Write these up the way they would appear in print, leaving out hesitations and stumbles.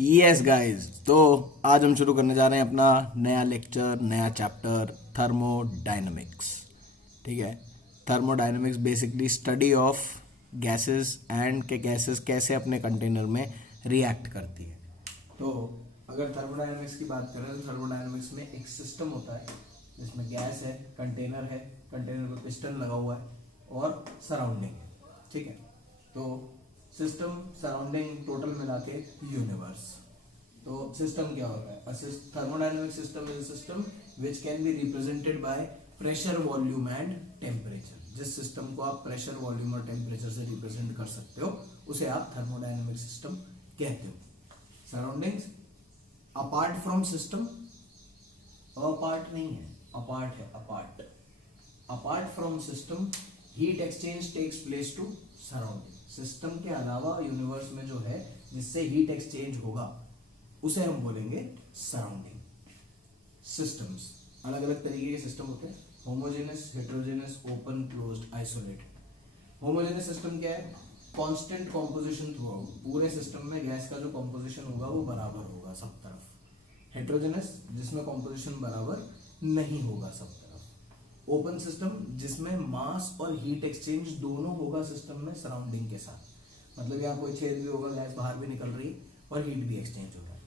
Yes guys, तो आज हम शुरू करने जा रहे हैं अपना नया लेक्चर, नया चैप्टर, थर्मोडायनेमिक्स। ठीक है। Thermodynamics basically study of gases and के गैसेस कैसे अपने कंटेनर में रिएक्ट करती है। तो अगर थर्मोडायनेमिक्स की बात करें तो थर्मोडायनेमिक्स में एक सिस्टम होता है जिसमें गैस है, कंटेनर पे पिस्टन लगा हुआ है और सराउंडिंग है। ठीक है। तो सिस्टम, सराउंडिंग, टोटल मिला के यूनिवर्स। तो सिस्टम क्या होता है? Thermodynamic system is a system which can be represented by pressure, volume and temperature. जिस सिस्टम को आप प्रेशर, वॉल्यूम और टेम्परेचर से रिप्रेजेंट कर सकते हो उसे आप थर्मोडायनेमिक सिस्टम कहते हो। Surroundings apart from system, apart नहीं है, अपार्ट है, apart from system heat exchange takes place to surrounding. System के अलावा यूनिवर्स में जो है जिससे हीट एक्सचेंज होगा उसे हम बोलेंगे सराउंडिंग। सिस्टम्स अलग अलग तरीके के सिस्टम होते हैं, homogeneous, heterogeneous, open, closed, isolated. Homogeneous system क्या है? कांस्टेंट कॉम्पोजिशन थ्रू आउट, पूरे सिस्टम में गैस का जो कॉम्पोजिशन होगा वो बराबर होगा सब तरफ। हेटेरोजेनस जिसमें कॉम्पोजिशन बराबर नहीं होगा सब तरफ। ओपन सिस्टम जिसमें मास और हीट एक्सचेंज दोनों होगा सिस्टम में सराउंडिंग के साथ, मतलब यहाँ कोई छेद भी होगा, गैस बाहर भी निकल रही और हीट भी एक्सचेंज हो रहा है।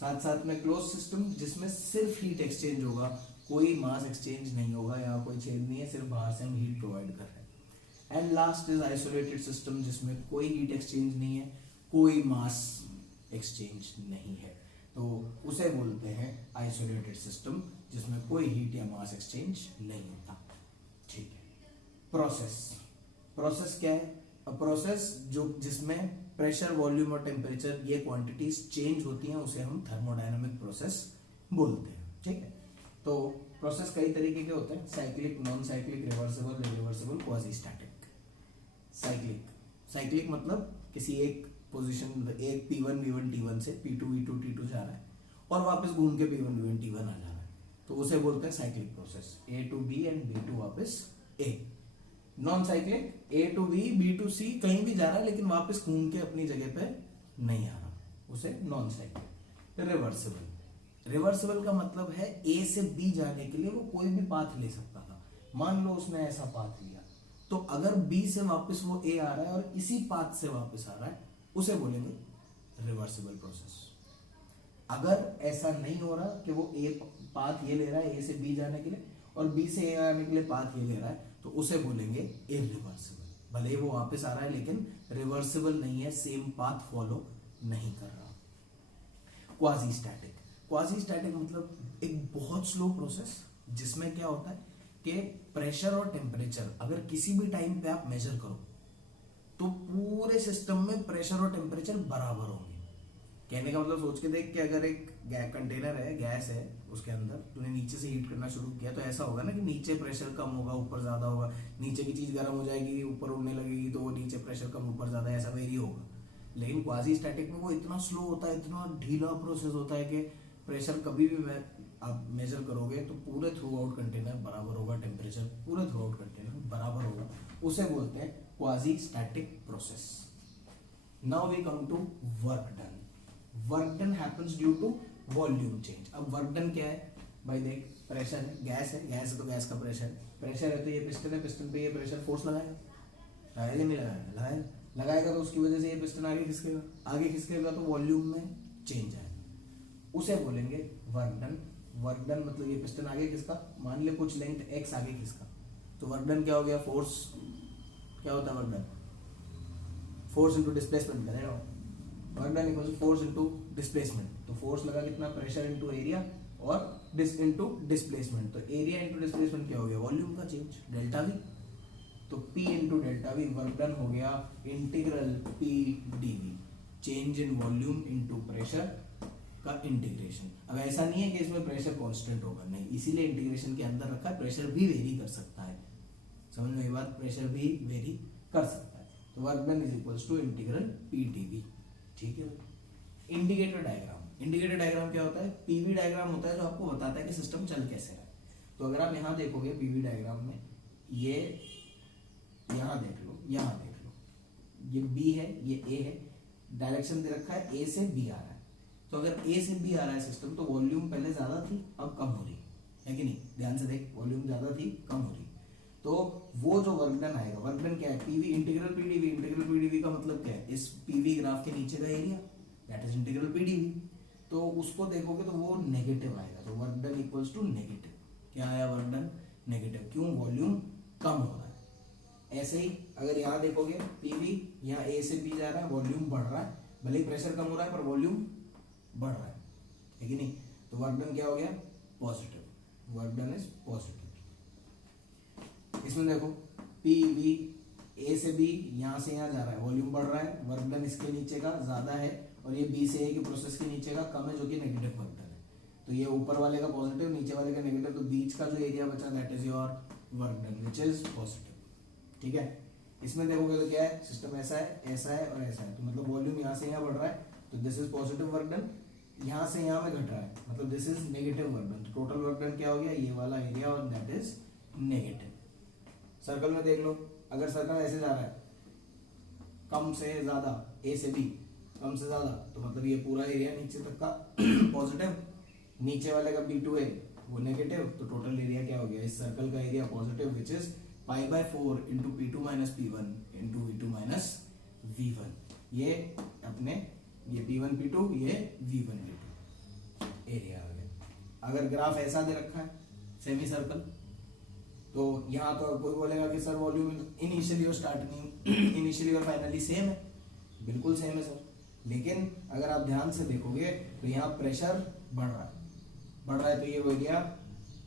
साथ साथ में क्लोज सिस्टम जिसमें सिर्फ हीट एक्सचेंज होगा, कोई मास एक्सचेंज नहीं होगा, यहाँ कोई छेद नहीं है, सिर्फ बाहर से हम हीट प्रोवाइड कर रहे हैं। And last is isolated system जिसमें कोई हीट एक्सचेंज नहीं है, कोई मास एक्सचेंज नहीं है, तो उसे बोलते हैं आइसोलेटेड सिस्टम जिसमें कोई हीट या मास एक्सचेंज नहीं होता। ठीक है। प्रोसेस क्या है? अ प्रोसेस जो जिसमें प्रेशर, वॉल्यूम और टेम्परेचर ये क्वांटिटीज चेंज होती हैं उसे हम थर्मोडायनामिक प्रोसेस बोलते हैं। ठीक है। तो प्रोसेस कई तरीके के होते हैं, cyclic, non cyclic, reversible, irreversible, quasi static. Cyclic मतलब किसी एक पोजीशन, एक P1 V1 T1 से P2 V2 T2 जा रहा है और वापस घूम के P1 V1 T1 आ जा रहा है, तो उसे बोलते हैं cyclic process. A to B and B to वापस A। Non cyclic A to B, B to C कहीं भी जा रहा है लेकिन वापस घूम के अपनी जगह पे नहीं आ रहा, उसे नॉन साइक्लिक। रिवर्सिबल का मतलब है A से B जाने के लिए वो कोई भी पाथ ले सकता था। मान लो उसने ऐसा पाथ लिया, तो अगर B से वापस वो A आ रहा है और इसी पाथ से वापस आ रहा है उसे बोलेंगे रिवर्सिबल प्रोसेस। अगर ऐसा नहीं हो रहा कि वो A पाथ ये ले रहा है A से B जाने के लिए और B से A आने के लिए पाथ ये ले रहा है, तो उसे बोलेंगे इरिवर्सिबल। भले ही वो वापस आ रहा है लेकिन रिवर्सिबल नहीं है, सेम पाथ फॉलो नहीं कर रहा। क्वाजी स्टैटिक मतलब एक बहुत स्लो प्रोसेस जिसमें क्या होता है कि प्रेशर और टेम्परेचर अगर किसी भी टाइम पे आप मेजर करो तो पूरे सिस्टम में प्रेशर और टेम्परेचर बराबर होंगे। कहने का मतलब सोच के देख कि अगर एक कंटेनर है, गैस है, उसके अंदर तूने नीचे से हीट करना शुरू किया तो ऐसा होगा ना कि नीचे प्रेशर कम होगा, ऊपर ज्यादा होगा, नीचे की चीज गर्म हो जाएगी, ऊपर उड़ने लगेगी तो वो नीचे प्रेशर कम, ऊपर ज्यादा, ऐसा वेरी होगा। लेकिन क्वाजी स्टैटिक में वो इतना स्लो होता है, इतना ढीला प्रोसेस होता है कि प्रेशर कभी भी आप मेजर करोगे तो पूरे थ्रू आउट कंटेनर बराबर होगा, टेम्परेचर पूरे थ्रू आउट कंटेनर बराबर होगा, उसे बोलते हैं quasi static process. Now we come to work done. Work done happens due to volume change. अब वर्क डन क्या है भाई? देख, प्रेशर है, गैस है तो गैस का प्रेशर है तो ये पिस्टन है, पिस्टन पे ये प्रेशर फोर्स लगाएगा नहीं लगाएगा तो उसकी वजह से ये पिस्टन आगे खिसकेगा तो वॉल्यूम में चेंज आएगा, उसे बोलेंगे वर्क डन। वर्क डन मतलब ये पिस्टन आगे खिसका, मान ले कुछ लेंथ x आगे खिसका, तो वर्क डन क्या हो गया? फोर्स। क्या होता है work done? Force into displacement करेगा। Work done equals force into displacement, तो फोर्स लगा कितना? प्रेशर इनटू एरिया और इनटू डिस्प्लेसमेंट, तो एरिया इनटू डिस्प्लेसमेंट क्या हो गया? वॉल्यूम का चेंज, डेल्टा वी। तो P into delta V, work done हो गया integral P dV, change in volume into pressure का इंटीग्रेशन। अब ऐसा नहीं है कि इसमें प्रेशर कांस्टेंट होगा, नहीं, इसीलिए इंटीग्रेशन के अंदर रखा है, प्रेशर भी वेरी कर सकता है। समझ में ये बात? प्रेशर भी वेरी कर सकता है। तो work done is equals to integral P dV। ठीक है। इंडिकेटर डायग्राम क्या होता है? पीवी डायग्राम होता है जो आपको बताता है कि सिस्टम चल कैसे रहा है। तो अगर आप यहाँ देखोगे पीवी डायग्राम में, ये यहाँ देख लो, ये B है, ये A है, डायरेक्शन दे रखा है A से B आ रहा है, तो अगर ए से बी आ रहा है सिस्टम तो वॉल्यूम पहले ज्यादा थी अब कम हो रही है कि नहीं, ध्यान से देख, वॉल्यूम ज्यादा थी कम हो रही, तो वो जो वर्क डन आएगा, वर्क डन क्या है, PV integral PDV, integral PDV का मतलब क्या है, इस पीवी ग्राफ के नीचे का area, that is integral PDV, तो उसको देखोगे तो वो नेगेटिव आएगा, तो work done equals to negative, क्या आया वर्क डन नेगेटिव, क्यों, वॉल्यूम कम हो रहा है। ऐसे ही अगर यहाँ देखोगे पीवी यहाँ ए से बी जा रहा है, वॉल्यूम बढ़ रहा है, भले ही प्रेशर कम हो रहा है पर वॉल्यूम बढ़ रहा है कि नहीं, तो वर्क डन क्या हो गया, positive, work done is positive. इसमें देखो पीवी ए से बी यहाँ से यहाँ जा रहा है, वॉल्यूम बढ़ रहा है, वर्क डन इसके नीचे का ज्यादा है और ये बी से ए की प्रोसेस के नीचे का कम है जो कि नेगेटिव वर्क डन है, तो ये ऊपर वाले का पॉजिटिव नीचे वाले का नेगेटिव, तो बीच का जो एरिया बचा that is your work done which is positive, ठीक है। इसमें देखोगे तो क्या है, सिस्टम ऐसा है ऐसा है और ऐसा है, तो मतलब वॉल्यूम यहाँ से यहाँ बढ़ रहा है तो this is positive work done, यहाँ से यहाँ में घट रहा है मतलब this is negative work done, तो टोटल वर्क डन क्या हो गया, ये वाला एरिया और दैट इज नेगेटिव। सर्कल में देख लो, अगर सर्कल ऐसे जा रहा है कम से ज्यादा, ए से बी कम से ज्यादा, तो मतलब ये पूरा एरिया नीचे तक का पॉजिटिव, नीचे वाले का B2 है वो नेगेटिव, तो टोटल एरिया क्या हो गया, इस सर्कल का area positive which is pi by 4 into P2 minus P1 into V2 minus V1, ये अपने ये P1 P2 ये V1 V2 एरिया आ गया। अगर ग्राफ ऐसा दे रखा है सेमी सर्कल, तो यहाँ तो कोई बोलेगा कि सर वॉल्यूम इनिशियली और स्टार्टिंग इनिशियली और फाइनली सेम है, बिल्कुल सेम है सर, लेकिन अगर आप ध्यान से देखोगे तो यहाँ प्रेशर बढ़ रहा है तो ये एरिया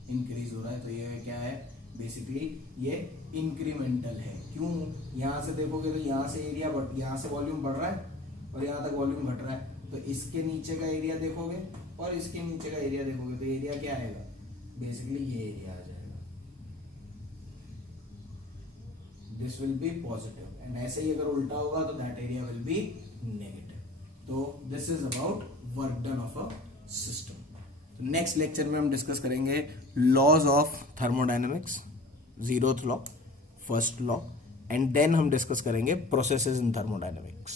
इंक्रीज हो रहा है, तो ये क्या है, बेसिकली ये इंक्रीमेंटल है, क्यों, यहाँ से देखोगे तो यहाँ से एरिया यहाँ से वॉल्यूम बढ़ रहा है और यहाँ तक वॉल्यूम घट रहा है, तो इसके नीचे का एरिया देखोगे और इसके नीचे का एरिया देखोगे तो एरिया क्या आएगा, बेसिकली ये एरिया आ जाएगा, this will be positive, and ऐसे ही अगर उल्टा होगा तो that area will be negative. तो this is about work done of a system. Next lecture में हम डिस्कस करेंगे laws of thermodynamics, 0th law, 1st law, and then हम डिस्कस करेंगे प्रोसेसेस इन थर्मोडायनेमिक्स।